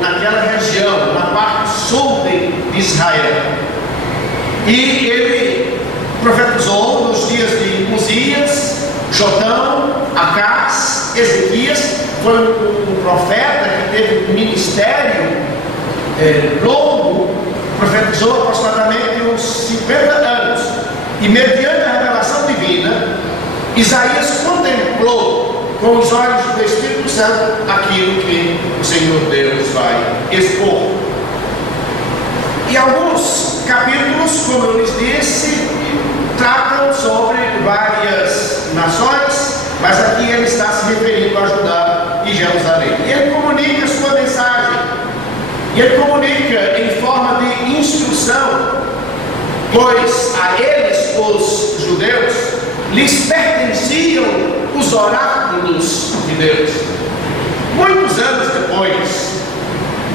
naquela região, na parte sul de Israel. E ele profetizou nos dias de Uzias, Jotão, Acás, Ezequias. Foi um profeta que teve um ministério longo, profetizou aproximadamente uns 50 anos. E mediante a revelação divina, Isaías contemplou com os olhos do Espírito Santo aquilo que o Senhor Deus vai expor. E alguns capítulos, como eu lhes disse, tratam sobre várias nações, mas aqui ele está se referindo a Judá e Jerusalém. E ele comunica sua mensagem, e ele comunica em forma de instrução, pois a eles, os judeus, lhes pertenciam os oráculos de Deus. Muitos anos depois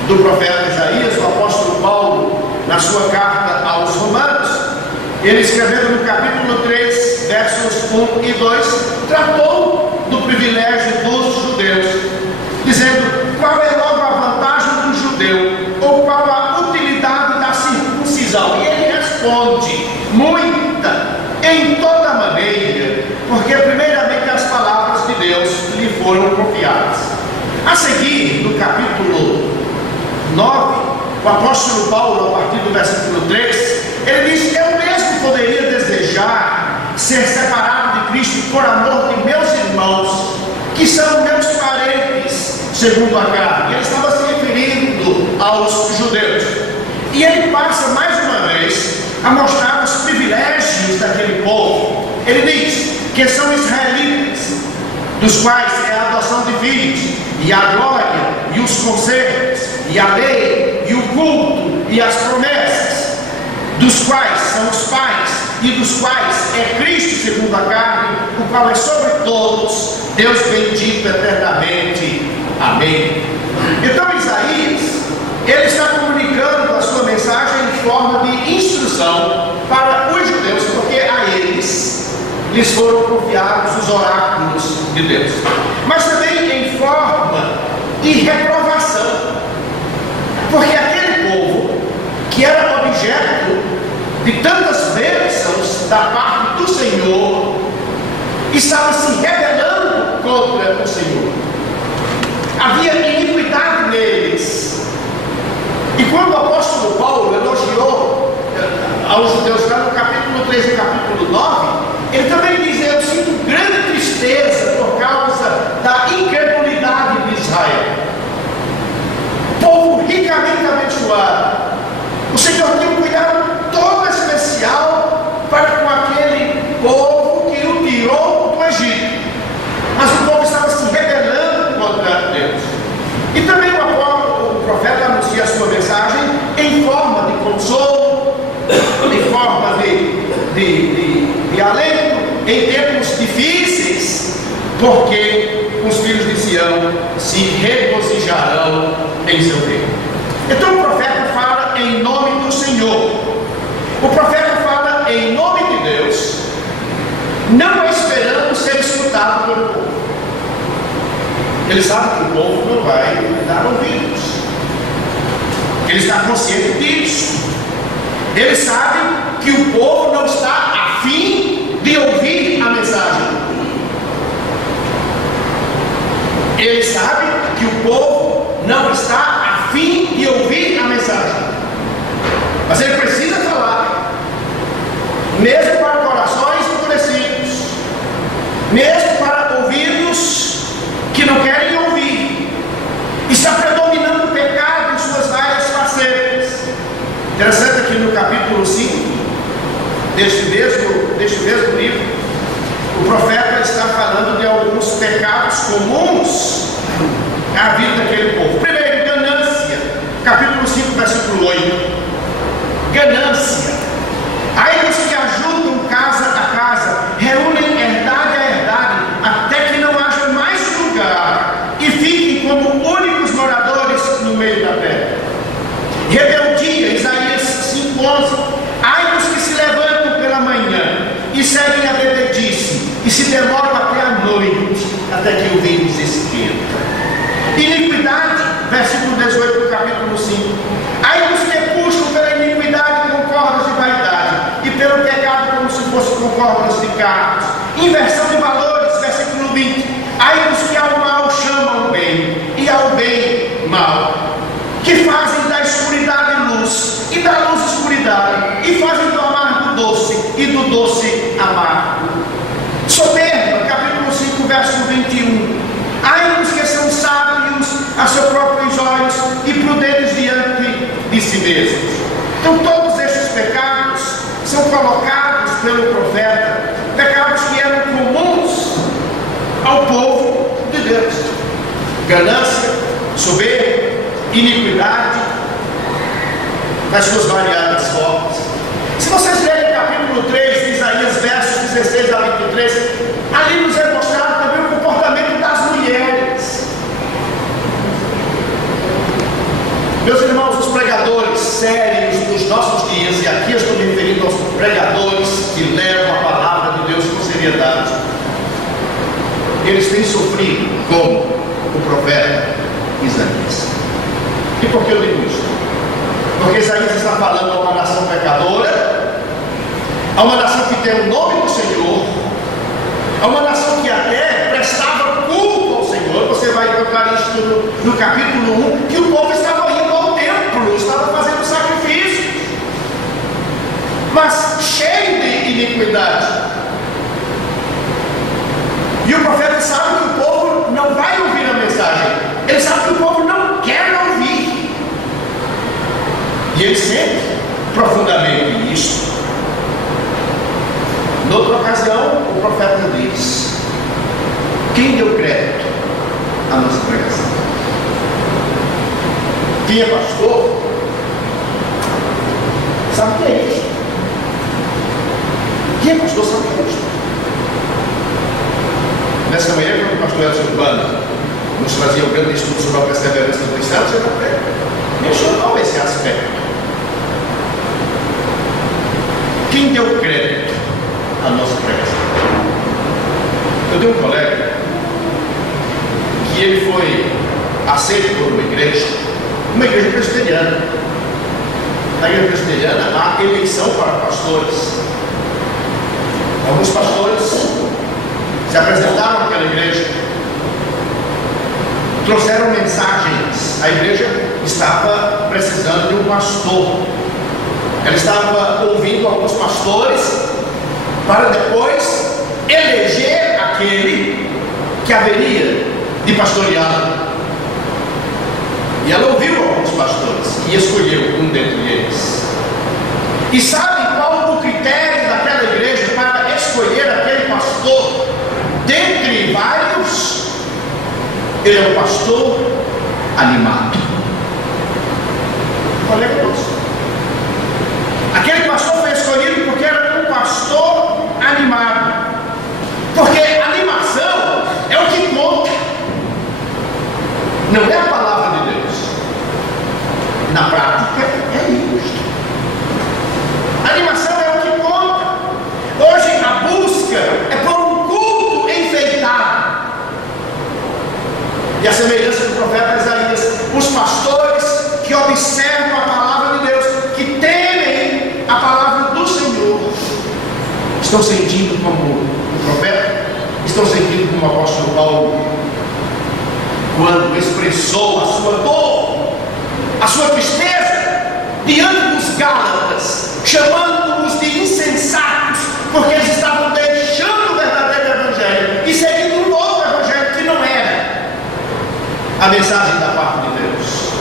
do profeta Isaías, o apóstolo Paulo, na sua carta aos Romanos, ele escrevendo no capítulo 3, versos 1 e 2, tratou do privilégio dos judeus, dizendo: qual é logo a vantagem do judeu, ou qual a utilidade da circuncisão? E ele responde: muita, em toda maneira, porque primeiramente as palavras de Deus lhe foram confiadas. A seguir, no capítulo 9, o apóstolo Paulo, a partir do versículo 3, ele diz: eu mesmo poderia desejar ser separado de Cristo por amor de meus irmãos, que são meus parentes segundo a carne. Ele estava se referindo aos judeus. E ele passa mais uma vez a mostrar os privilégios daquele povo. Ele diz que são israelitas, dos quais é a adoção de filhos, e a glória, e os concertos, e a lei, e o culto, e as promessas, dos quais são os pais, e dos quais é Cristo segundo a carne, o qual é sobre todos, Deus bendito eternamente. Amém. Então Isaías, ele está comunicando a sua mensagem em forma de instrução para os judeus, porque a eles lhes foram confiados os oráculos de Deus, mas também em forma de reprovação, porque aquele povo que era objeto de tantas bênçãos da parte do Senhor estava se rebelando contra o Senhor. Havia iniquidade neles. E quando o apóstolo Paulo elogiou aos judeus lá no capítulo 3 e capítulo 9, ele também diz: eu sinto grande tristeza por causa da incredulidade de Israel. Povo ricamente abençoado. O Senhor tem um cuidado todo especial para com aquele povo que o tirou do Egito. Mas o povo estava se rebelando contra Deus. E também o profeta anuncia a sua mensagem em forma de consolo, em forma de alento, em tempos difíceis, porque os filhos de Sião se regozijarão em seu reino. Então o profeta fala em nome do Senhor. O profeta fala em nome de Deus, não esperando ser escutado pelo povo. Ele sabe que o povo não vai dar ouvidos. Ele está consciente disso. Ele sabe que o povo não está a fim de ouvir a mensagem. Ele sabe que o povo não está a fim de ouvir a mensagem. Mas ele precisa falar, mesmo para corações endurecidos, mesmo para ouvidos que não querem ouvir. Está predominando o pecado em suas várias facetas. Interessante que no capítulo 5 deste mesmo livro, o profeta está falando de alguns pecados comuns à vida daquele povo. Primeiro, ganância. Capítulo 5, versículo 8. Ganância. Aí os que ajudam casa a casa, reúnem herdade a herdade, até que não haja mais lugar, e fiquem como únicos moradores no meio da terra. Rebeldia, Isaías 5:11. Ai dos que se levantam pela manhã e seguem a bebedice, e se demoram até a noite, até que o vinho se esquenta. Iniquidade, versículo 18. cordas de carros. Inversão de valores, versículo 20. Aí os que ao mal chamam bem, e ao bem mal, que fazem da escuridade luz, e da luz escuridade, e fazem do amargo doce, e do doce amargo. Soberba, capítulo 5, verso 21. Ai dos que são sábios a seus próprios olhos e prudentes diante de si mesmos. Então todos estes pecados são colocados pelo profeta, pecados que eram comuns ao povo de Deus: ganância, soberba, iniquidade, nas suas variadas formas. Se vocês lerem o capítulo 3 de Isaías, versos 16 a 23, ali nos é mostrado também o comportamento das mulheres. Meus irmãos, os pregadores sérios dos nossos dias, e aqui eu estou me referindo aos pregadores que levam a palavra de Deus com seriedade, eles têm sofrido como o profeta Isaías. E por que eu digo isso? Porque Isaías está falando a uma nação pecadora, a uma nação que tem o nome do Senhor, a uma nação que até prestava culto ao Senhor. Você vai encontrar isso no capítulo 1, que o povo estava indo ao templo, estava fazendo sacrifícios, mas cheio de iniquidade. E o profeta sabe que o povo não vai ouvir a mensagem, ele sabe que o povo não quer ouvir, e ele sente profundamente isso. Noutra ocasião, o profeta diz: quem deu crédito à nossa pregação? Quem é pastor sabe o que é isso. Quem é pastor sabe o que é isso. Nessa manhã, quando o pastor Edson Urbano nos trazia um grande estudo sobre a perseverança dos cristãos, ele até mencionou esse aspecto. Quem deu crédito à nossa pregação? Eu tenho um colega que ele foi aceito por uma igreja presbiteriana. Na igreja presbiteriana há eleição para pastores. Alguns pastores se apresentaram àquela igreja, trouxeram mensagens. A igreja estava precisando de um pastor. Ela estava ouvindo alguns pastores para depois eleger aquele que haveria de pastorear. E ela ouviu alguns pastores e escolheu um dentre eles. E sabe qual o critério daquela igreja para escolher aquele pastor? Dentre vários, ele é um pastor animado. Olha que nossa. Aquele pastor foi escolhido porque era um pastor animado. Porque animação é o que conta, não é a palavra de Deus. Na prática é isso. A animação é o que conta. Hoje a busca é por um culto enfeitado. E a semelhança do profeta Isaías, os pastores que observam a palavra de Deus, que temem a palavra do Senhor, estão sentindo como o profeta, estão sentindo como o apóstolo Paulo, quando expressou a sua dor, a sua tristeza diante dos Gálatas, chamando-os de insensatos, porque eles estavam deixando o verdadeiro evangelho e seguindo um outro evangelho que não era a mensagem da parte de Deus.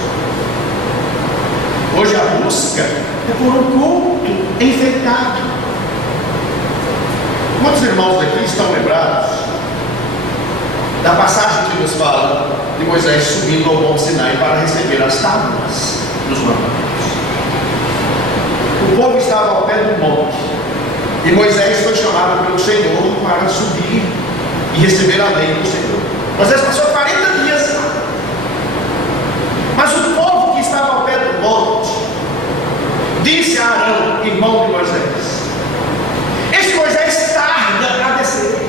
Hoje a busca é por um culto enfeitado. Quantos irmãos daqui estão lembrados da passagem que nos fala de Moisés subindo ao Monte Sinai para receber as tábuas dos mandamentos? O povo estava ao pé do monte e Moisés foi chamado pelo Senhor para subir e receber a lei do Senhor. Moisés passou 40 dias lá, mas o povo que estava ao pé do monte disse a Arão, irmão de Moisés: este Moisés tarda a descer,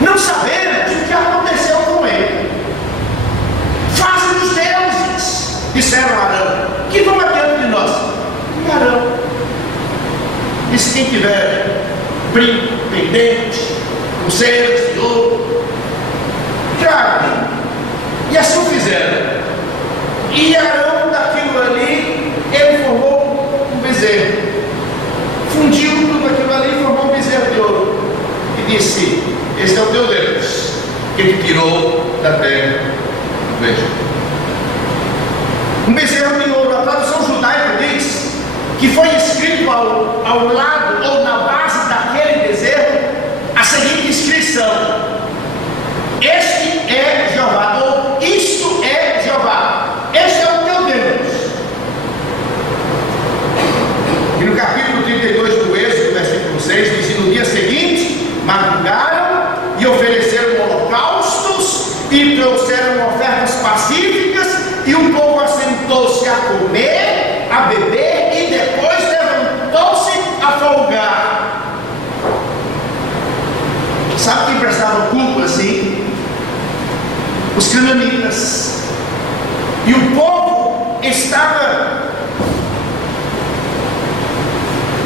não sabemos o que aconteceu com ele. Faça-nos deuses, disseram a Arão, que vão adiante de nós. E Arão disse: quem tiver brinco, pendente, pulseiras de ouro. Tragam. E assim o fizeram. E Arão, daquilo ali, ele formou um bezerro. Fundiu tudo aquilo ali e formou um bezerro de ouro. E disse: este é o teu Deus, que ele tirou da terra. Veja. Um bezerro de ouro. A tradução judaica diz que foi escrito ao lado ou na base daquele bezerro a seguinte inscrição: este é Jeová, ou isto é Jeová, este é o teu Deus. E no capítulo 32 do Êxodo, versículo 6, diz: e no dia seguinte madrugaram e ofereceram holocaustos e trouxeram ofertas pacíficas, e o povo assentou-se a comer, a beber, e depois levantou-se a folgar. Sabe quem prestava culto assim? Os cananitas. E o povo estava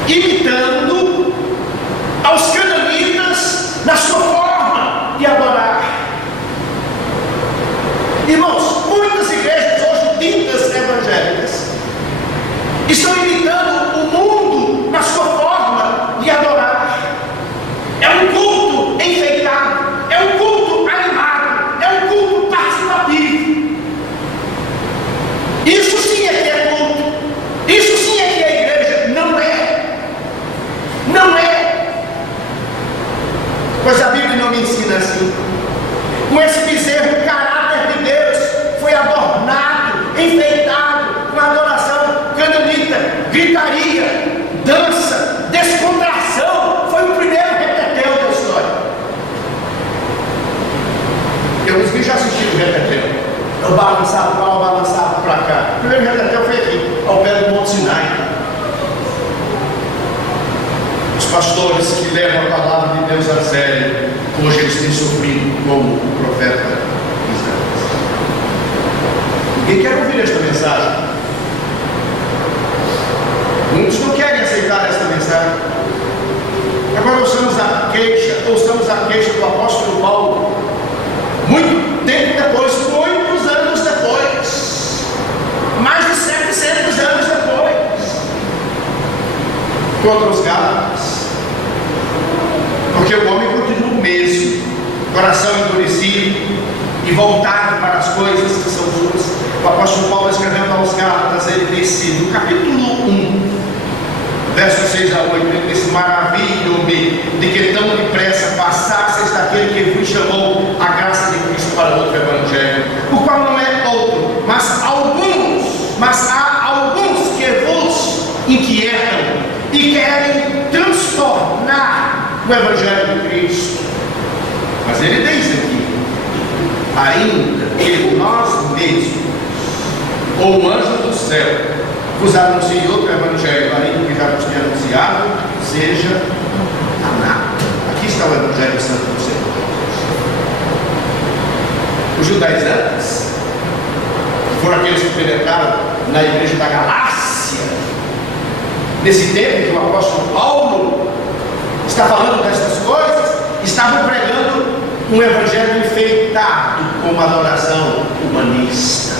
imitando aos cananitas na sua forma de adorar. Irmãos, muitas igrejas hoje ditas evangélicas estão imitando o mundo na sua forma de adorar. É um culto enfeitado, é um culto animado, é um culto participativo. Isso sim é que é culto, isso sim é que é igreja. Não é, não é, pois a Bíblia não me ensina assim. Com esse bezerro, o caráter de Deus foi adornado, enfeitado com adoração cananita, gritaria, dança, descontração. Foi o primeiro retetel da história. Eu os vi já assistiram o retetel. Eu balançava para lá, balançava para cá. O primeiro retetel foi aqui, ao pé do Monte Sinai. Os pastores que levam a palavra de Deus a sério, hoje eles têm sofrido como o profeta Isaías. Ninguém quer ouvir esta mensagem. Muitos não querem aceitar esta mensagem. Agora ouçamos a queixa do apóstolo Paulo, muito tempo depois, muitos anos depois, mais de 700 anos depois, contra os Gálatas. Porque o homem continua o mesmo, coração endurecido e voltado para as coisas que são suas. O apóstolo Paulo, escrevendo aos Gálatas, ele disse no capítulo 1, versos 6 a 8, ele disse: maravilho-me de que tão depressa passasseis daquele que vos chamou a graça de Cristo para outro evangelho, o qual não é outro, mas há alguns que vos inquietam e querem transtornar o evangelho de Cristo. Mas ele diz aqui: ainda que nós mesmos, ou o anjo do céu, vos anuncie outro evangelho, além do que já vos tinha anunciado, seja anátema. Aqui está o evangelho santo do Senhor. Os judaizantes foram aqueles que penetraram na igreja da Galácia, nesse tempo que o apóstolo Paulo está falando destas coisas, estavam pregando um evangelho enfeitado com uma adoração humanista.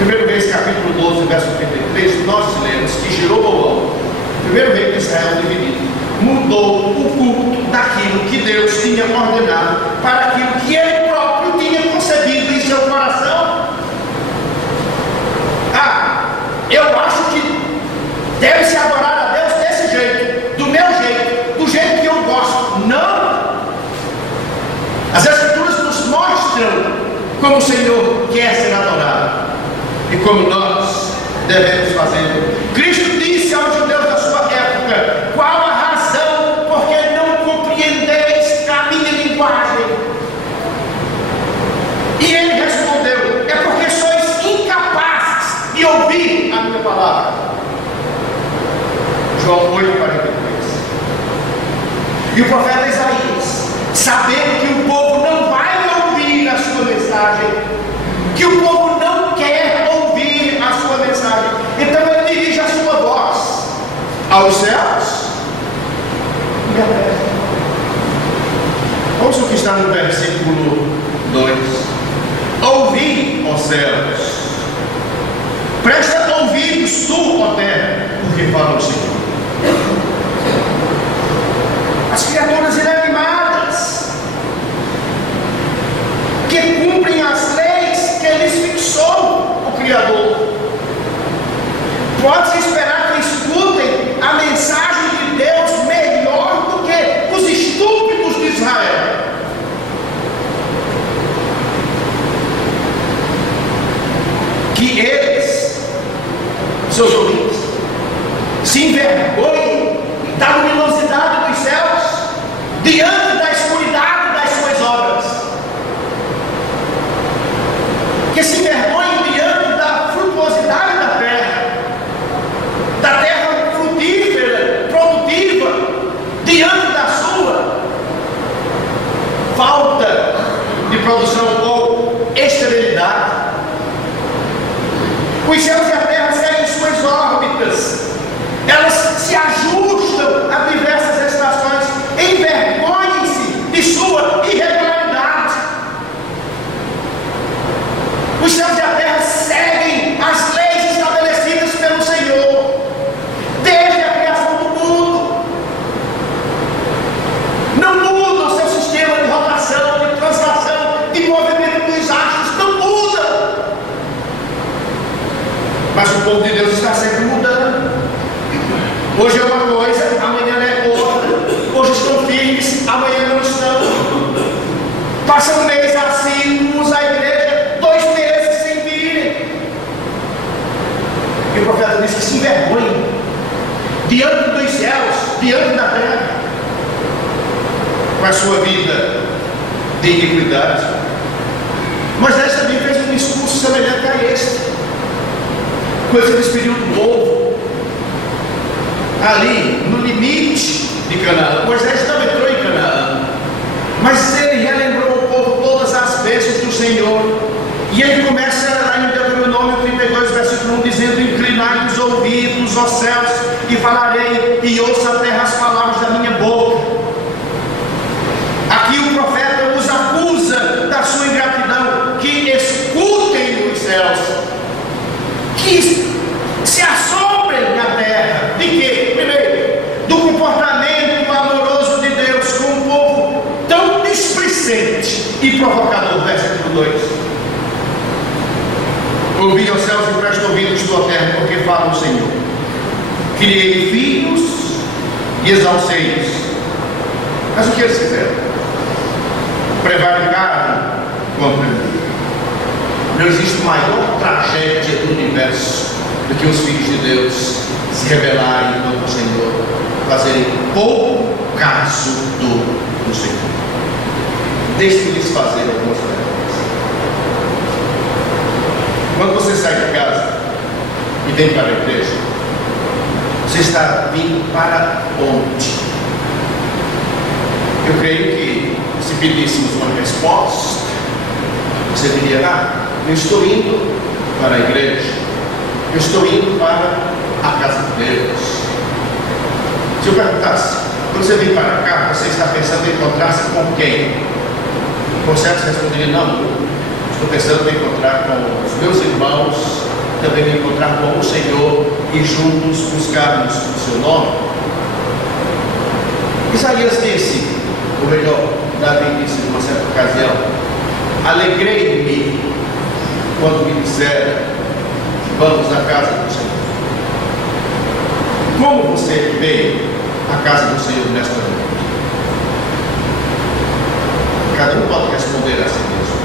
1 Reis, capítulo 12, verso 33, nós lemos que Jeroboão, primeiro rei de Israel dividido, mudou o culto daquilo que Deus tinha ordenado para aquilo que ele próprio tinha concebido em seu coração. Eu acho que deve-se adorar a Deus desse jeito, do meu jeito, do jeito que eu gosto. Não! As Escrituras nos mostram como o Senhor quer ser adorado e como nós devemos fazer. Cristo disse aos judeus da sua época: qual a razão porque não compreendeis a minha linguagem? E ele respondeu: é porque sois incapazes de ouvir a minha palavra. João 8:42. E o profeta Isaías, sabendo que o povo não vai ouvir a sua mensagem, que o povo não quer ouvir a sua mensagem, então ele dirige a sua voz aos céus e a terra. Ouça o que está no versículo 2. Ouvi, ó céus, presta ouvidos tu, ó terra, porque fala o Senhor. As criaturas inanimadas, que cumprem as leis que lhes fixou o Criador, pode-se esperar que escutem a mensagem de Deus melhor do que os estúpidos de Israel. Que eles, seus ouvintes, se envergonhem da luminosidade dos céus diante da escuridade das suas obras. Que se envergonhem diante da frutuosidade da terra frutífera, produtiva, diante da sua falta de produção ou esterilidade. Os céus e a terra seguem suas órbitas, elas se ajustam a diversas estações. Envergonhem-se de sua irregularidade. Os céus e a terra seguem as leis estabelecidas pelo Senhor desde a criação do mundo. Não muda o seu sistema de rotação, de translação, de movimento dos astros, não muda. Mas o povo de Deus está sempre mudando. Hoje é uma coisa, amanhã é outra. Hoje estão firmes, amanhã não estão. Passa um mês assim, uns à igreja, 2 meses sem virem. E o profeta disse que se envergonhem diante dos céus, diante da terra, com a sua vida de iniquidade. Moisés também fez um discurso semelhante a este, quando se despediu do povo ali no limite de Canaã. Moisés não entrou em Canaã, mas ele relembrou ao povo todas as bênçãos do Senhor. E ele começa lá em Deuteronômio 32, versículo 1, dizendo: inclinai os ouvidos, ó céus, e falarei, e ouça a terra as palavras da minha boca. Aqui o profeta os acusa da sua ingratidão, que escutem os céus, que se assombrem na terra. De quê? Primeiro, do comportamento amoroso de Deus com um povo tão displicente e provocador. Versículo 2: ouvi aos céus e presta ouvidos tua terra, porque fala o Senhor. Criei filhos e exalcei-os. Mas o que eles fizeram? Prevaricaram contra mim. Não existe maior tragédia do universo do que os filhos de Deus se rebelarem contra o Senhor, fazerem pouco caso do Senhor. Deixe-me lhes fazer algumas perguntas. Quando você sai de casa e vem para a igreja, você está vindo para onde? Eu creio que se pedíssemos uma resposta, você diria: eu estou indo para a igreja, eu estou indo para a casa de Deus. Se eu perguntasse, quando você vem para cá, você está pensando em encontrar-se com quem? Por certo, você responderia: não, estou pensando em encontrar com os meus irmãos, também me encontrar com o Senhor e juntos buscarmos o seu nome. Isaías disse, ou melhor, Davi disse numa certa ocasião: alegrei-me quando me disseram, vamos à casa do Senhor. Como você vê a casa do Senhor nesta noite? Cada um pode responder a si mesmo.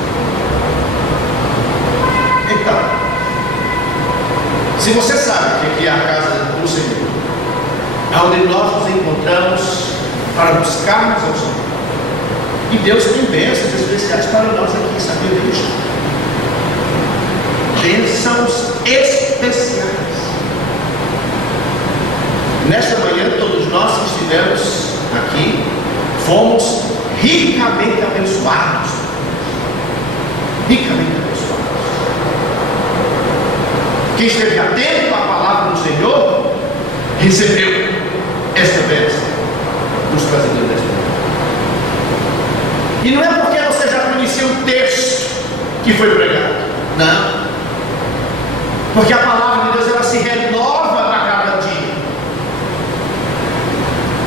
Então, se você sabe que aqui é a casa do Senhor, onde nós nos encontramos para buscarmos ao Senhor, e Deus tem bênçãos especiais para nós aqui, sabia disso? Bênçãos especiais. Nesta manhã, todos nós que estivemos aqui fomos ricamente abençoados. Ricamente abençoados. Quem esteve atento à palavra do Senhor recebeu esta bênção os fazedores da esperança. E não é porque você já conhecia o texto que foi pregado, não. Porque a palavra de Deus, ela se renova a cada dia.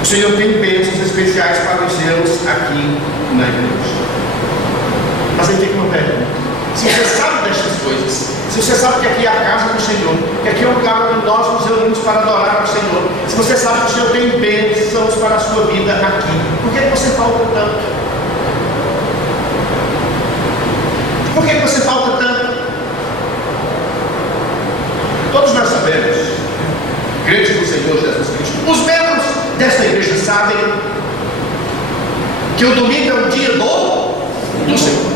O Senhor tem bênçãos especiais para os seus aqui na igreja. Mas aí tem uma pergunta. Se você sabe destas coisas, se você sabe que aqui é a casa do Senhor, que aqui é o lugar onde nós nos reunimos para adorar ao Senhor, se você sabe que o Senhor tem bênçãos para a sua vida aqui, por que você falta tanto? Por que você falta tanto? Todos nós sabemos, crentes do Senhor Jesus Cristo, os membros desta igreja sabem que o domingo é o dia do Senhor.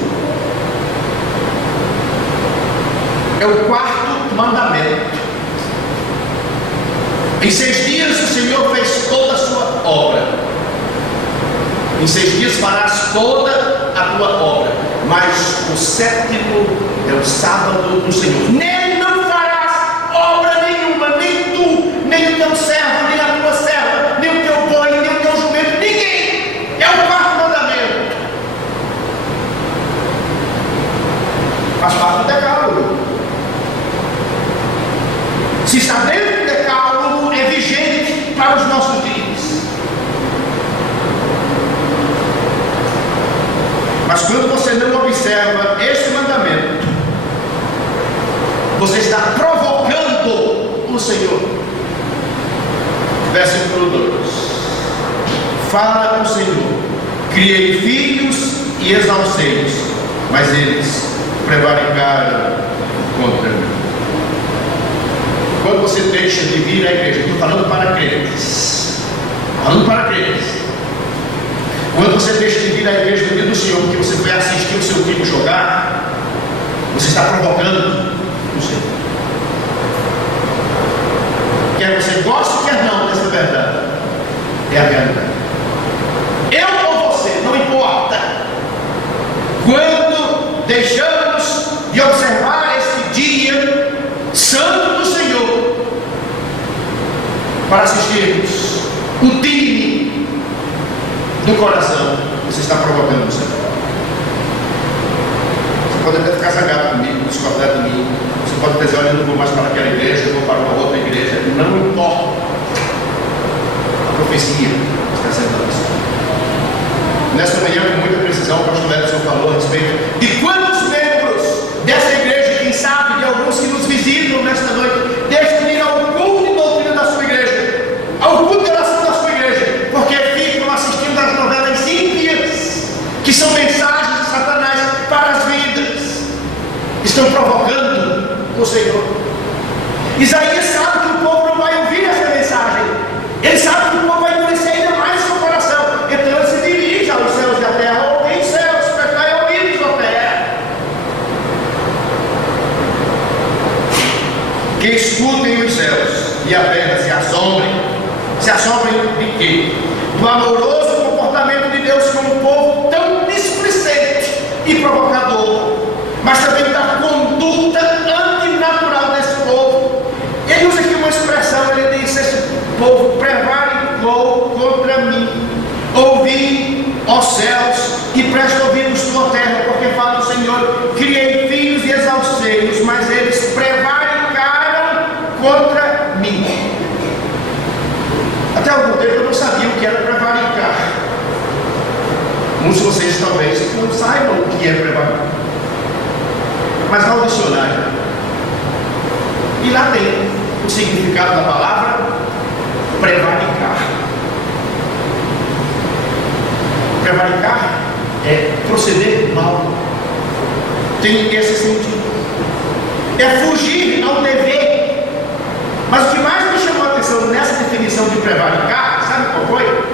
É o quarto mandamento. Em 6 dias o Senhor fez toda a sua obra. Em 6 dias farás toda a tua obra. Mas o 7º é o sábado do Senhor. Nele não farás obra nenhuma, nem tu, nem o teu servo, nem a tua serva, nem o teu boi, nem o teu jumento, ninguém. É o quarto mandamento. Faz parte do decálogo. Se está dentro do decálogo, é vigente para os nossos dias. Mas quando você não observa este mandamento, você está provocando o Senhor. Versículo 2: fala o Senhor, criei filhos e exalcei-os, mas eles prevaricaram contra mim. Quando você deixa de vir à igreja, estou falando para crentes, quando você deixa de vir à igreja no dia do Senhor, porque você foi assistir o seu time jogar, você está provocando o Senhor. Quer você goste, quer não dessa verdade, é a realidade. Eu ou você, não importa. Quando deixamos de observar este dia santo do Senhor para assistirmos o time do coração, você está provocando o Senhor. Você pode até ficar zangado comigo, discordar de mim. Você pode dizer: olha, eu não vou mais para aquela igreja, eu vou para uma outra igreja. Não importa. A profecia está sendo anunciada. Nesta manhã, com muita precisão, o pastor Edson falou a respeito de quantos membros desta igreja, quem sabe, de alguns que nos visitam nesta noite, deixam de ir ao culto de doutrina da sua igreja, ao culto de oração da sua igreja, porque ficam assistindo às novelas ímpias, que são mensagens de Satanás para as vidas. Estão provocando o Senhor. Isaías sabe que o povo não vai ouvir essa mensagem. Ele sabe que o povo vai endurecer ainda mais o seu coração. Então ele se dirige aos céus e à terra: ouvem céus, prestai ouvidos, ó terra. Que escutem os céus e a terra se assombrem. Se assombrem de quê? Do amoroso comportamento de Deus com um povo tão displicente e provocador, mas também da conduta antinatural desse povo. Ele usa aqui uma expressão, ele diz: esse povo prevaricou contra mim. Ouvi, ó céus, e presta ouvidos tua terra, porque fala o Senhor: criei filhos e exalcei-os, mas eles prevaricaram contra mim. Até algum tempo eu não sabia o que era prevaricar. Muitos de vocês talvez não saibam o que é prevaricar, mas vá ao dicionário e lá tem o significado da palavra prevaricar. Prevaricar é proceder mal, tem esse sentido, é fugir ao dever. Mas o que mais me chamou a atenção nessa definição de prevaricar, sabe qual foi?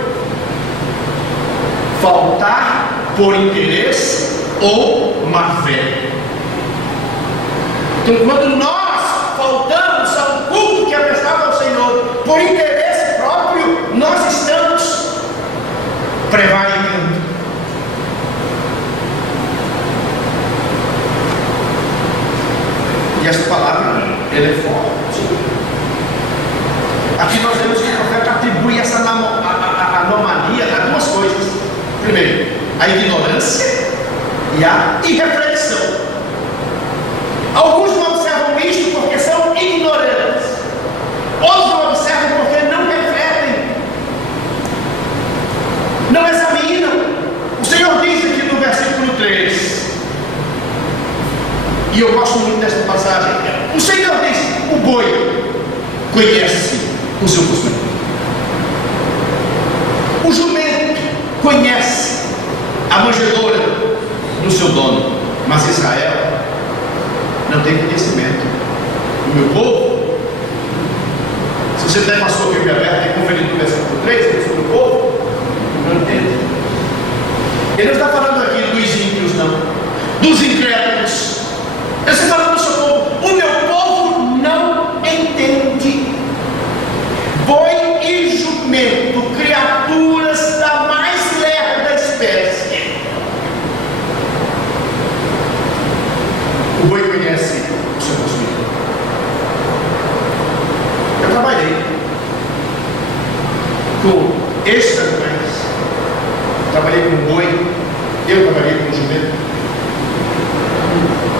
Faltar por interesse ou má fé. Então, quando nós faltamos ao culto que é prestado ao Senhor por interesse próprio, nós estamos prevaricando. E essa palavra, ela é forte. Aqui nós vemos que o profeta atribui essa anomalia a ignorância e a irreflexão. Alguns não observam isto porque são ignorantes, outros não observam porque não refletem, não examinam. O Senhor diz aqui no versículo 3, e eu gosto muito desta passagem. O Senhor diz: o boi conhece o seu costume, o jumento conhece a manjedoura do seu dono, mas Israel não tem conhecimento. O meu povo, se você tem a sua Bíblia aberta e conferido no versículo 3, ele diz: o meu povo não entende. Ele não está falando aqui dos ímpios, não, dos incrédulos. Ele está falando do seu povo. O meu povo não entende. Boi e jumento, criaturas da mais lerda espécie. O boi conhece o seu consumidor. Eu trabalhei com estes animais. Trabalhei com boi, eu trabalhei com jumento.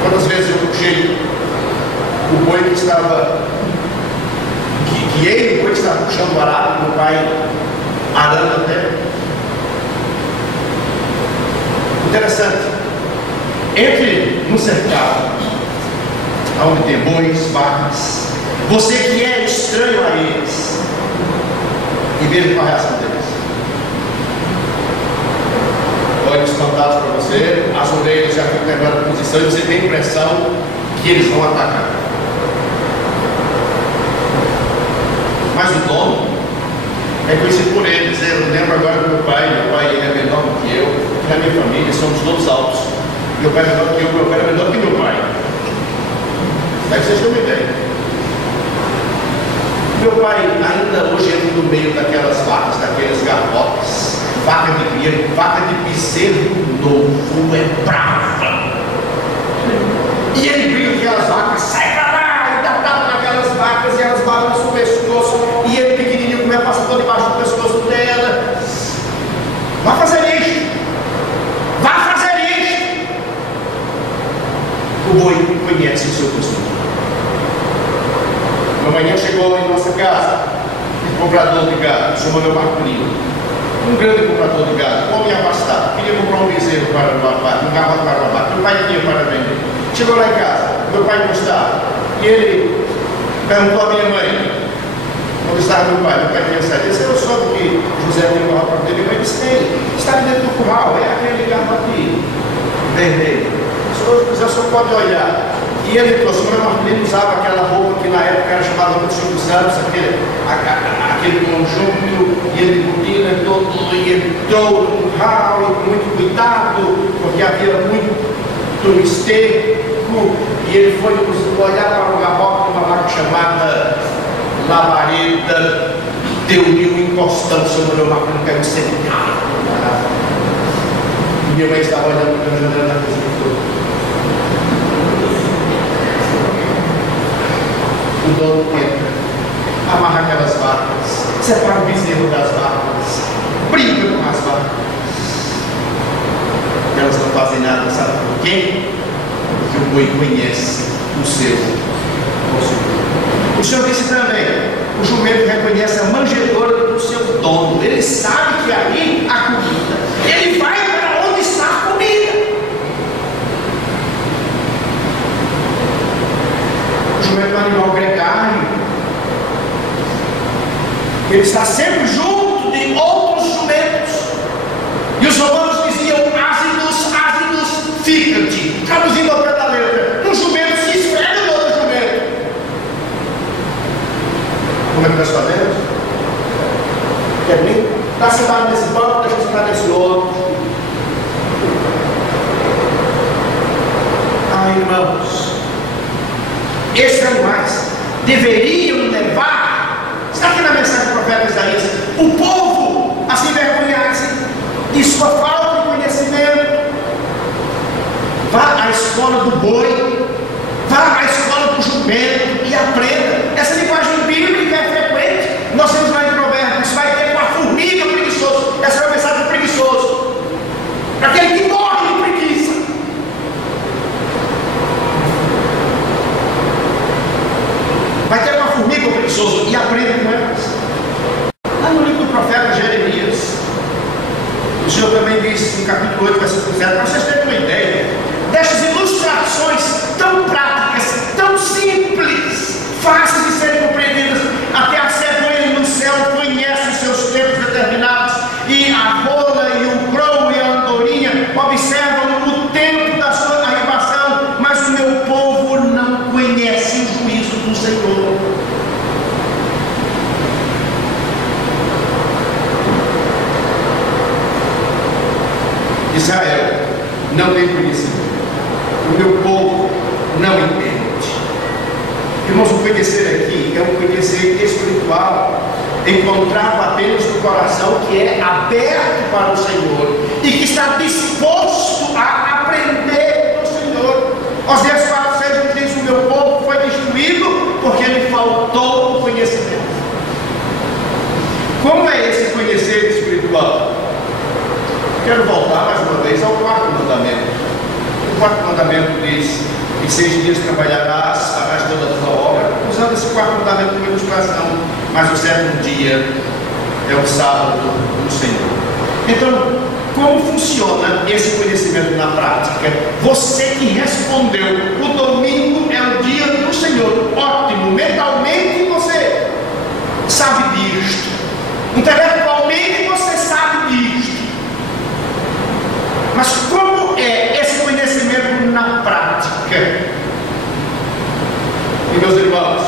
Quantas vezes eu puxei o boi que estava, o boi que estava puxando o arado, meu pai arando até. Interessante, entre no cercado, onde tem bois, vacas, você que é estranho a eles, e veja qual é a reação deles. Olhos plantados para você, as orelhas já ficam pegando a posição e você tem a impressão que eles vão atacar. Mas o dono é conhecido por eles. Eu lembro agora do meu pai ele é menor do que eu, na minha família somos todos altos. Meu pai é menor do que eu, meu pai é menor do que meu pai. Daí vocês não me veem. Meu pai ainda hoje entra no meio daquelas vacas, daqueles garrotes, vaca de cria, vaca de bezerro novo, é brava. E ele briga com aquelas vacas, sai pra lá, e dá tapa naquelas vacas, e elas balançam o pescoço, e ele pequenininho começa a passar por debaixo do pescoço dela. Vai fazer isso, vai fazer isso. O boi conhece o seu costume. Uma manhã chegou em nossa casa um comprador de gado, chamou meu Marcolinho, um grande comprador de gado, homem abastado, queria comprar um bezerro para o abate, um garrote para o abate, meu pai tinha para vender. Chegou lá em casa, meu pai não estava, e ele perguntou à minha mãe onde estava meu pai tinha saído. Ele disse: eu soube que José tem um garrote para vender. Ele disse: tem, está dentro do curral, é aquele garrote vermelho, o senhor pode olhar. E ele trouxe, o meu Marcolinho usava aquela roupa que na época era chamada de Silvio Santos, aquele conjunto, e ele botina todo, e entrou no curral, e muito cuidado, porque havia muito esterco, e ele foi olhar para o garrote de uma vaca chamada Labareda, deu-lhe um encostão sobre o meu Marcolinho, pegou sentado. E minha mãe estava olhando para a janela da cozinha toda. O dono entra, amarra aquelas vacas, separa o bezerro das vacas, briga com as vacas. Elas não fazem nada, sabe por quê? Porque o boi conhece o seu consumidor. O Senhor disse também: o jumento reconhece a manjedoura do seu dono. Ele sabe que ali há comida. Ele vai para onde está a comida. O jumento é um animal gregário. Ele está sempre junto de outros jumentos. E os romanos diziam: ácidos, fica-te. Traduzindo ao pé da letra, um jumento se esfrega no outro jumento. Como é que nós fazemos? Quer vir? Está sentado nesse banco, deixa eu sentar nesse outro. Ah, irmãos, esses animais deveriam levar, está aqui na mensagem do profeta Isaías, o povo a se envergonhar-se de sua falta de conhecimento. Vá à escola do boi, vá à escola do jumento e aprenda. Essa linguagem bíblica é frequente. Nós temos lá em Provérbios: vai ter uma formiga preguiçoso. Essa é uma mensagem preguiçoso. Para que O Senhor também diz no capítulo 8, versículo 7, para vocês terem uma ideia destas ilustrações tão práticas, tão simples, fáceis de serem compreendidas. Até a cegonha no céu conhece os seus tempos determinados, e a rola e o grão e a andorinha observam o tempo da sua arribação, mas o meu povo não conhece o juízo do Senhor. Israel não tem conhecimento, o meu povo não entende. Irmãos, o conhecer aqui é um conhecer espiritual, encontrado apenas no coração que é aberto para o Senhor e que está disposto a aprender do Senhor. Oséias 4:6 diz: o meu povo foi destruído porque lhe faltou o conhecimento. Como é esse conhecer espiritual? Quero voltar mais uma vez ao quarto mandamento. O quarto mandamento diz: em 6 dias trabalharás, farás toda a tua obra, usando esse quarto mandamento como ilustração, mas o 7º dia é o sábado do Senhor. Então, como funciona esse conhecimento na prática? Você que respondeu: o domingo é o dia do Senhor. Ótimo, mentalmente você sabe disto, intelectualmente você sabe disto. Mas como é esse conhecimento na prática? E meus irmãos,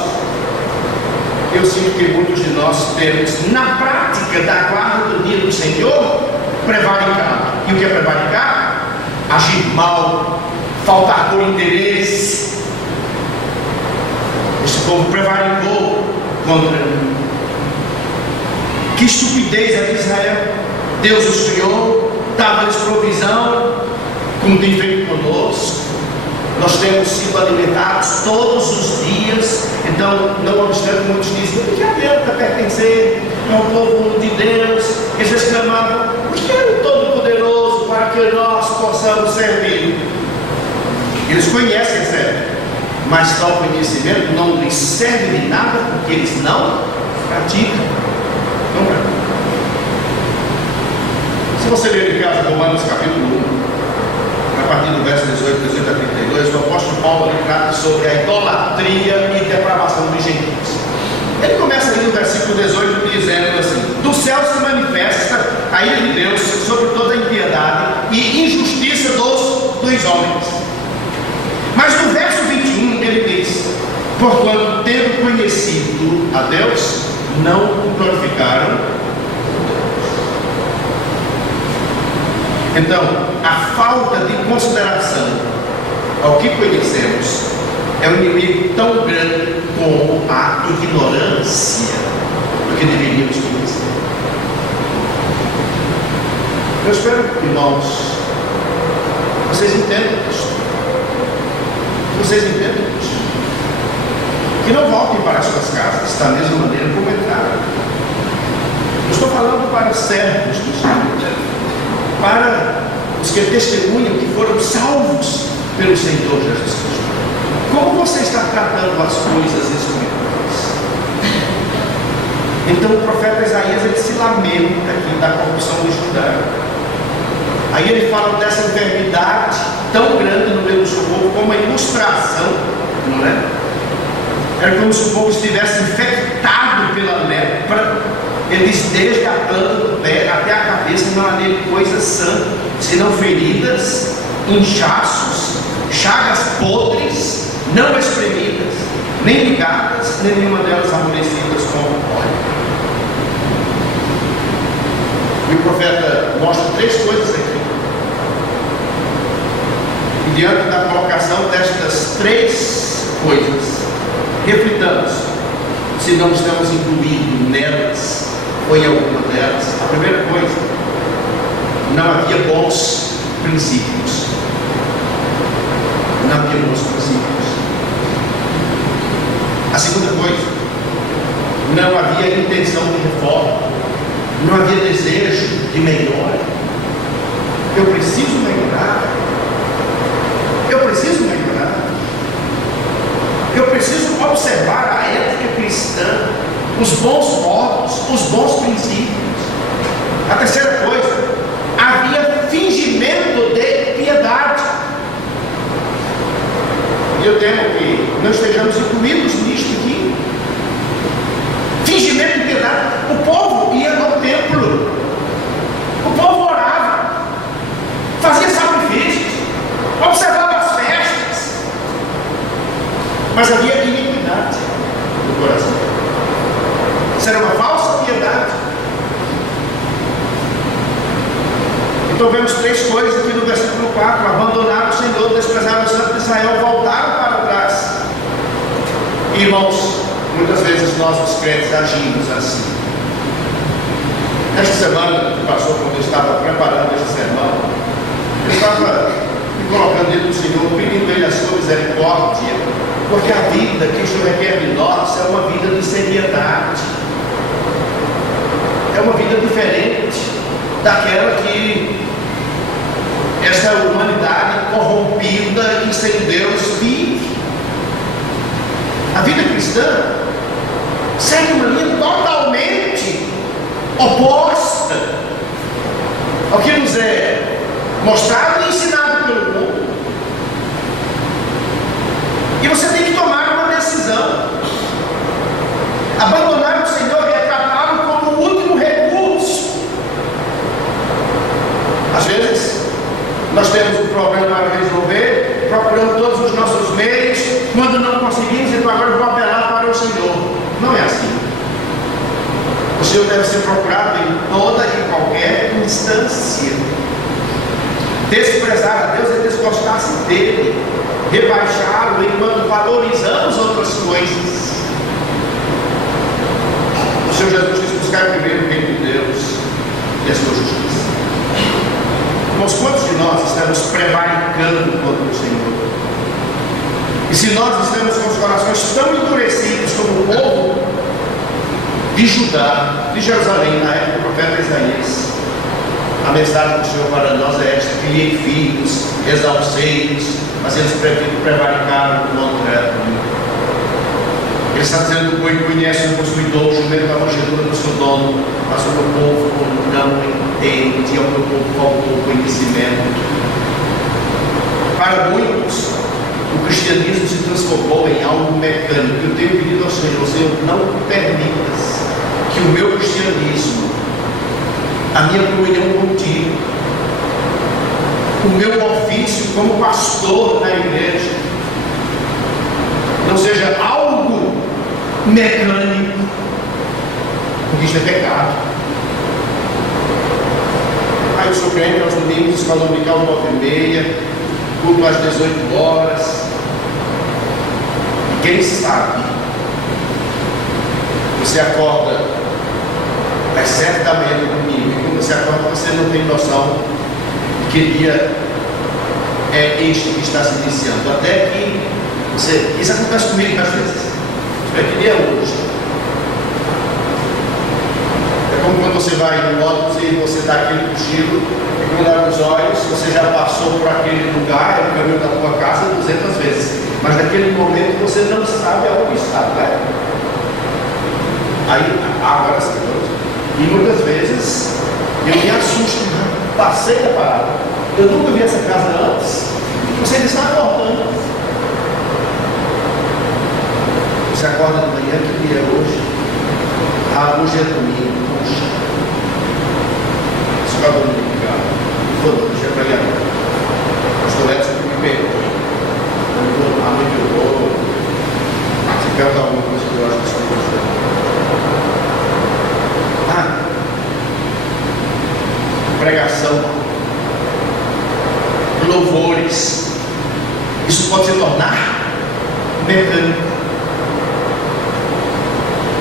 eu sinto que muitos de nós temos na prática da guarda do dia do Senhor prevaricado. E o que é prevaricar? Agir mal, faltar por interesse. Esse povo prevaricou contra mim. Que estupidez é de Israel. Deus os criou, dava-lhes provisão, como tem feito conosco. Nós temos sido alimentados todos os dias. Então, não obstante, muitos dizem: o que adianta pertencer ao povo de Deus? Eles exclamavam: o que é o Todo-Poderoso para que nós possamos servir? Eles conhecem, certo? Mas tal conhecimento não lhes serve de nada, porque eles não praticam. Não praticam. Se você ler em casa Romanos capítulo 1, a partir do verso 18 a 32, o apóstolo Paulo ali trata sobre a idolatria e depravação dos gentios. Ele começa ali no versículo 18 dizendo assim: do céu se manifesta a ira de Deus sobre toda a impiedade e injustiça dos homens. Mas no verso 21 ele diz: porquanto tendo conhecido a Deus, não o glorificaram. Então, a falta de consideração ao que conhecemos é um inimigo tão grande como a ignorância do que deveríamos conhecer. Eu espero, irmãos, vocês entendam isso. Vocês entendem isso. Que não voltem para as suas casas da mesma maneira como entraram. Eu estou falando para os servos do Senhor, para os que testemunham que foram salvos pelo Senhor Jesus Cristo. Como você está tratando as coisas espirituais? Então o profeta Isaías ele se lamenta aqui da corrupção de Judá. Aí ele fala dessa enfermidade tão grande no meio do seu povo como uma ilustração, não é? Era como se o povo estivesse infectado pela lepra. Ele diz: desde a planta do pé até a cabeça não há nele coisa sã, senão feridas, inchaços, chagas podres, não espremidas, nem ligadas, nem nenhuma delas amolecidas com óleo. E o profeta mostra 3 coisas aqui. E diante da colocação destas 3 coisas, reflitamos se não estamos incluídos nelas ou em alguma delas. A primeira coisa: não havia bons princípios. Não havia bons princípios. A segunda coisa: não havia intenção de reforma. Não havia desejo de melhora. Eu preciso melhorar. Eu preciso melhorar. Eu preciso observar a ética cristã, os bons modos, os bons princípios. A terceira coisa: havia Mas havia iniquidade no coração. Isso era uma falsa piedade. Então vemos três coisas aqui no versículo 4: abandonaram o Senhor, desprezaram o Santo de Israel, voltaram para trás. Irmãos, muitas vezes nós os crentes agimos assim. Esta semana que passou, quando eu estava preparando esse sermão, eu estava me colocando diante do Senhor, pedindo a Ele a sua misericórdia, porque a vida que o Senhor requer de nós é uma vida de seriedade, é uma vida diferente daquela que esta humanidade corrompida e sem Deus vive. A vida cristã segue uma linha totalmente oposta ao que nos é mostrado e ensinado pelo mundo. E você tem que tomar uma decisão. Abandonar o Senhor e tratá-lo como o último recurso. Às vezes nós temos um problema para resolver, procuramos todos os nossos meios, quando não conseguimos, então agora eu vou apelar para o Senhor. Não é assim. O Senhor deve ser procurado em toda e qualquer instância. Desprezar a Deus é desgostar-se dele, rebaixá-lo enquanto valorizamos outras coisas. O Senhor Jesus quis buscar primeiro o reino de Deus e a sua justiça. Irmãos, quantos de nós estamos prevaricando contra o Senhor? E se nós estamos com os corações tão endurecidos como o povo de Judá, de Jerusalém, na época do profeta Isaías, a mensagem do Senhor para nós é esta: criei filhos, exalcei-os, mas eles prevaricaram contra mim. Ele está dizendo que o boi conhece o possuidor, o jumento da manjedoura do seu dono, mas o meu povo não entende, ao meu povo faltou conhecimento. Para muitos, o cristianismo se transformou em algo mecânico. Eu tenho pedido ao Senhor: Senhor, não permitas que o meu cristianismo, a minha comunhão contigo, o meu ofício como pastor na igreja, não seja algo mecânico, porque isso é pecado. Aí eu sou crente aos domingos, escola dominical 9h30, culto às 18 horas. E quem sabe, você acorda às 7 da manhã do domingo, e quando você acorda você não tem noção de que dia é este que está se iniciando. Até que você, isso acontece comigo às vezes. Que dia é hoje? É como quando você vai no ônibus e você dá aquele cochilo, e quando abre os olhos, você já passou por aquele lugar, é o caminho da tua casa 200 vezes, mas naquele momento você não sabe aonde está, né? Aí, agora sim, e muitas vezes eu me assusto, passei da parada, eu nunca vi essa casa antes, você ainda está acordando. Você acorda de manhã, que dia é hoje? Ah, hoje é domingo, puxa. Você acaba de ligar. Vou deixar para ele. Pastor Edson que me perdoe. Amanhã eu vou. Se canta alguma coisa que eu acho que você não pregação, louvores, isso pode se tornar mecânico.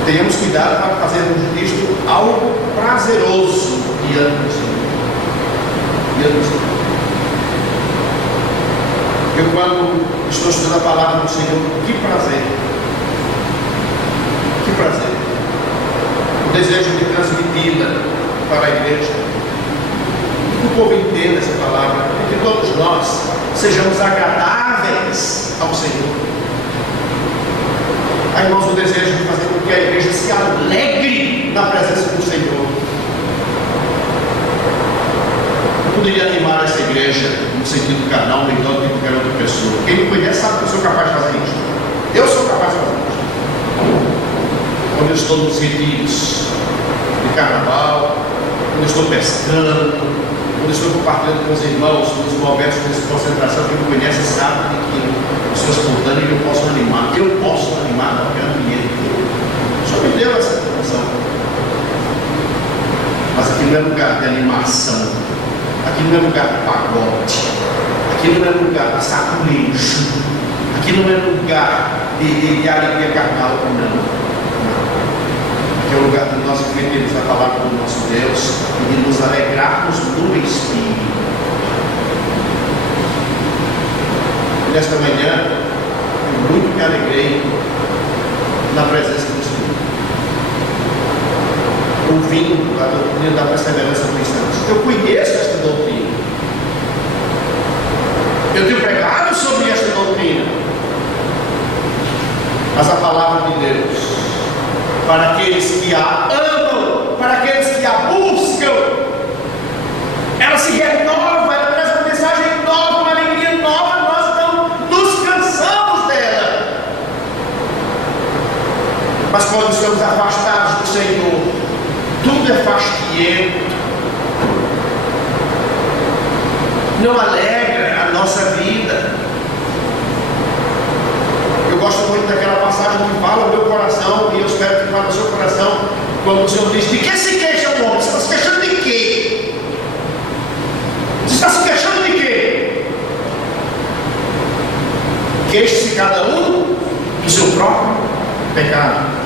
Tenhamos cuidado para fazermos disto algo prazeroso diante do Senhor. Diante do Senhor. Eu, quando estou estudando a palavra do Senhor, que prazer! Que prazer! O desejo de transmiti-la para a igreja, que o povo entenda essa palavra, e que todos nós sejamos agradáveis ao Senhor. Aí, irmãos, o desejo de fazer com que a igreja se alegre na presença do Senhor. Eu poderia animar essa igreja no sentido carnal, melhor do que qualquer outra pessoa. Quem me conhece sabe que eu sou capaz de fazer isso. Eu sou capaz de fazer isso. Quando eu estou nos retiros de carnaval, quando eu estou pescando, quando eu estou compartilhando com os irmãos nos momentos de concentração, quem me conhece sabe que Eu sou espontâneo e eu posso animar qualquer ambiente. O Senhor me deu essa função. Mas aqui não é lugar de animação, aqui não é lugar de pagode, aqui não é lugar de saculejo, aqui não é lugar de alegria carnal, não. Aqui é o lugar de nós refletirmos a palavra do nosso Deus e de nos alegrarmos no Espírito. E nesta manhã, eu muito me alegrei na presença do Espírito, ouvindo a doutrina da perseverança cristã. Eu conheço esta doutrina, eu tenho pregado sobre esta doutrina, mas a palavra de Deus, para aqueles que a amam, para aqueles que a buscam, ela se renova, ela traz uma mensagem nova, uma alegria nova. Nós não nos cansamos dela, mas quando estamos afastados do Senhor, tudo é fastidiento, não alegra a nossa vida. Eu gosto muito daquela passagem que fala o meu coração, e eu espero que fale o seu coração, quando o Senhor diz: de que se queixa o homem? Você está se queixando de quê? Você está se queixando de quê? Queixe-se cada um do seu próprio pecado.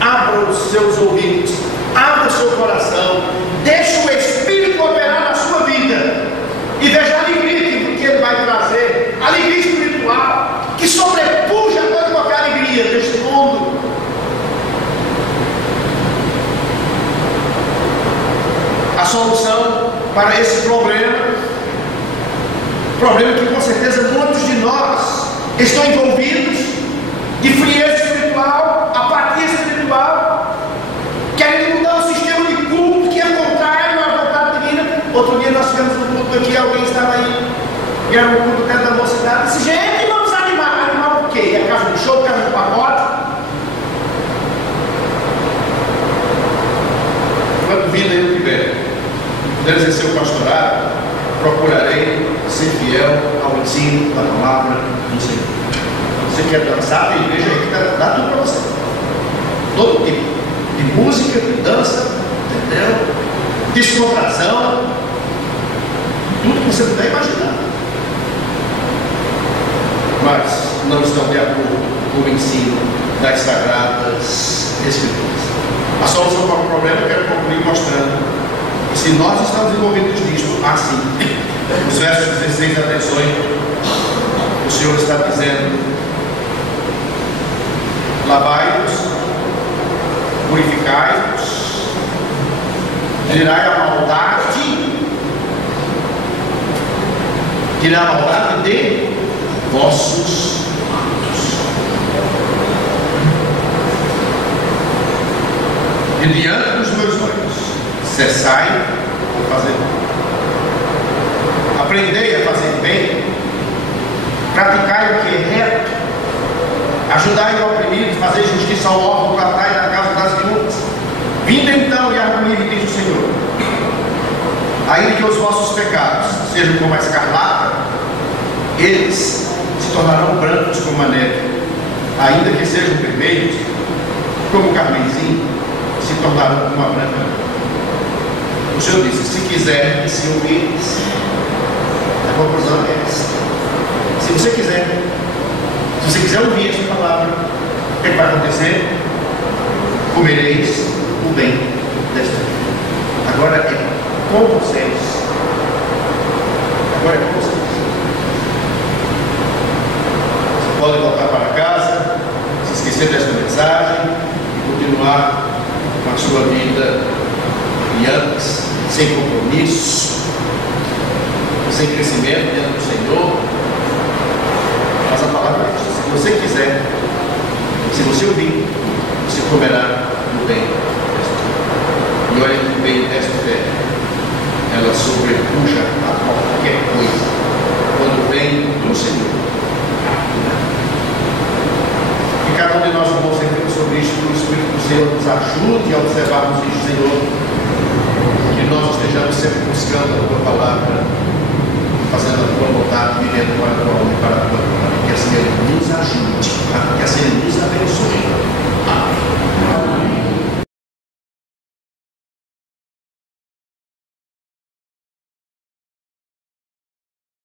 Abra os seus ouvidos, abra o seu coração, deixe o Espírito operar na sua vida e veja a alegria que Ele vai trazer, alegria espiritual que sobrepuja toda qualquer alegria deste mundo. A solução para esse problema que com certeza muitos de nós estão envolvidos, de frieza espiritual, apatia espiritual, querendo mudar o sistema de culto que é contrário à vontade divina. Outro dia nós tivemos um culto aqui, alguém estava aí, e era um culto dentro da mocidade, e disse: gente, vamos animar o quê? É casa de show, casa de pagode? Quando vida eu tiver de exercer o pastorado, procurarei ser fiel ao ensino da palavra do Senhor. Você quer dançar, tem igreja aí que dá tudo para você. Todo tipo de música, de dança, entendeu? Descontração, tudo que você puder imaginar. Mas não estão de acordo com o ensino das Sagradas Escrituras. A solução para o problema eu quero concluir mostrando que, se nós estamos envolvidos nisto assim, os versos 16 a 18, o Senhor está dizendo: lavai-vos, purificai-vos, tirai a maldade de vossos atos, e diante dos meus olhos cessai de fazer mal. Aprendei a fazer bem, praticai o que é reto, ajudai o oprimido, fazer justiça ao órfão, tratai da casa das viúvas. Vinde então e harmonia, diz o Senhor. Ainda que os vossos pecados sejam como a escarlata, eles se tornarão brancos como a neve. Ainda que sejam vermelhos como o carmesim, se tornarão como a branca. O Senhor disse: se quiser e se ouvires. A conclusão é essa. Se você quiser ouvir esta palavra, o que vai acontecer? Comereis o bem desta vida. Agora é com vocês. Agora é com vocês. Você pode voltar para casa, se esquecer desta mensagem e continuar com a sua vida e antes, sem compromisso, sem crescimento diante do Senhor. Mas a palavra é esta: se você quiser, se você ouvir, você comerá do bem desta terra. E olha que o bem desta terra, ela sobrepuja a qualquer coisa quando vem do Senhor. Que cada um de nós vamos refletir sobre isto, que o Espírito do Senhor nos ajude a observarmos isto, Senhor. Que nós estejamos sempre buscando a tua palavra fazendo a tua vontade, vivendo para a tua honra e para a tua glória. Que assim Ele nos ajude, que assim Ele nos abençoe. Amém.